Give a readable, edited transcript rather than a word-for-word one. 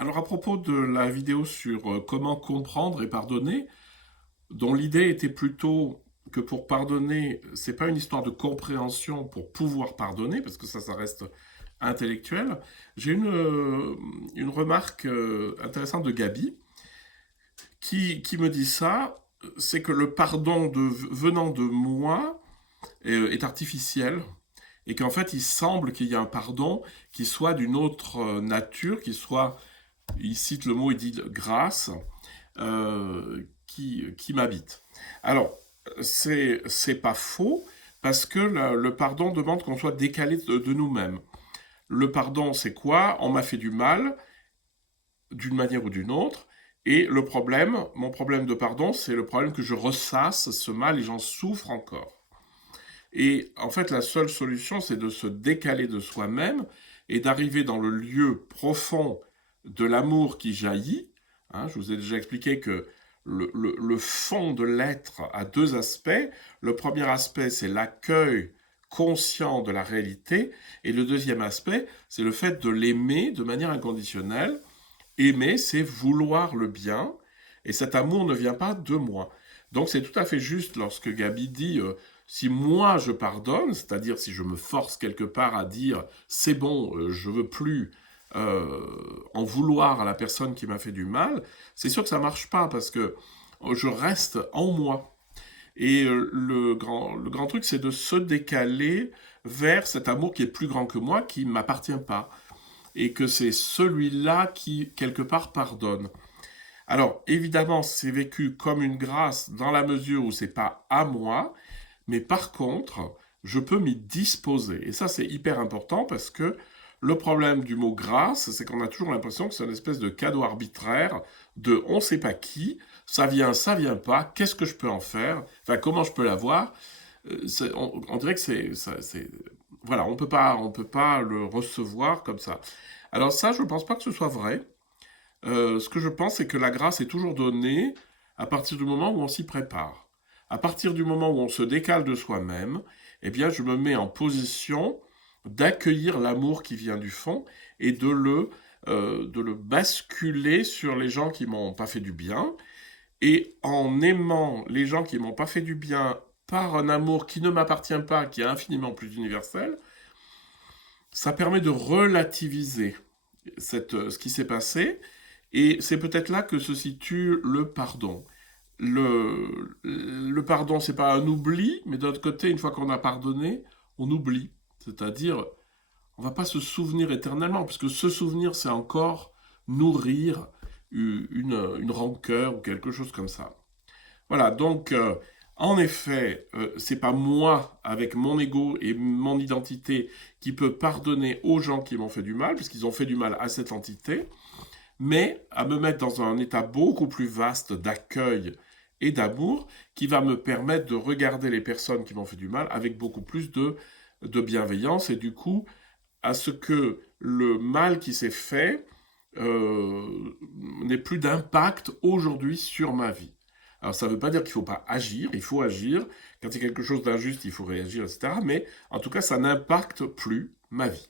Alors à propos de la vidéo sur comment comprendre et pardonner, dont l'idée était plutôt que pour pardonner, c'est pas une histoire de compréhension pour pouvoir pardonner, parce que ça reste intellectuel. J'ai une remarque intéressante de Gabi qui me dit ça, c'est que le pardon venant de moi est artificiel et qu'en fait il semble qu'il y ait un pardon qui soit d'une autre nature, qui soit, il cite le mot, il dit grâce, qui m'habite. Alors, c'est pas faux, parce que le pardon demande qu'on soit décalé de nous-mêmes. Le pardon, c'est quoi? On m'a fait du mal, d'une manière ou d'une autre, et mon problème de pardon, c'est le problème que je ressasse ce mal et j'en souffre encore. Et en fait, la seule solution, c'est de se décaler de soi-même et d'arriver dans le lieu profond de l'amour qui jaillit. Hein, je vous ai déjà expliqué que le fond de l'être a deux aspects. Le premier aspect, c'est l'accueil conscient de la réalité. Et le deuxième aspect, c'est le fait de l'aimer de manière inconditionnelle. Aimer, c'est vouloir le bien. Et cet amour ne vient pas de moi. Donc c'est tout à fait juste lorsque Gabi dit si moi je pardonne, c'est-à-dire si je me force quelque part à dire c'est bon, je veux plus en vouloir à la personne qui m'a fait du mal, c'est sûr que ça marche pas parce que je reste en moi. Et le grand truc, c'est de se décaler vers cet amour qui est plus grand que moi, qui ne m'appartient pas. Et que c'est celui-là qui, quelque part, pardonne. Alors, évidemment, c'est vécu comme une grâce dans la mesure où c'est pas à moi, mais par contre, je peux m'y disposer. Et ça, c'est hyper important parce que le problème du mot grâce, c'est qu'on a toujours l'impression que c'est une espèce de cadeau arbitraire de on sait pas qui, ça vient pas, qu'est-ce que je peux en faire, enfin, comment je peux l'avoir. On dirait que voilà, on peut pas le recevoir comme ça. Alors ça, je ne pense pas que ce soit vrai. Ce que je pense, c'est que la grâce est toujours donnée à partir du moment où on s'y prépare. À partir du moment où on se décale de soi-même, eh bien, je me mets en position d'accueillir l'amour qui vient du fond et de le basculer sur les gens qui m'ont pas fait du bien. Et en aimant les gens qui m'ont pas fait du bien par un amour qui ne m'appartient pas, qui est infiniment plus universel, ça permet de relativiser ce qui s'est passé, et c'est peut-être là que se situe le pardon. Le pardon, c'est pas un oubli, mais d'un autre côté, une fois qu'on a pardonné, on oublie. C'est-à-dire, on va pas se souvenir éternellement, parce que se souvenir, c'est encore nourrir une rancœur ou quelque chose comme ça. Voilà, donc en effet, c'est pas moi avec mon ego et mon identité qui peut pardonner aux gens qui m'ont fait du mal, puisqu'ils ont fait du mal à cette entité, mais à me mettre dans un état beaucoup plus vaste d'accueil et d'amour qui va me permettre de regarder les personnes qui m'ont fait du mal avec beaucoup plus de bienveillance et du coup à ce que le mal qui s'est fait n'ait plus d'impact aujourd'hui sur ma vie. Alors ça ne veut pas dire qu'il ne faut pas agir, il faut agir. Quand il y a quelque chose d'injuste, il faut réagir, etc. Mais en tout cas, ça n'impacte plus ma vie.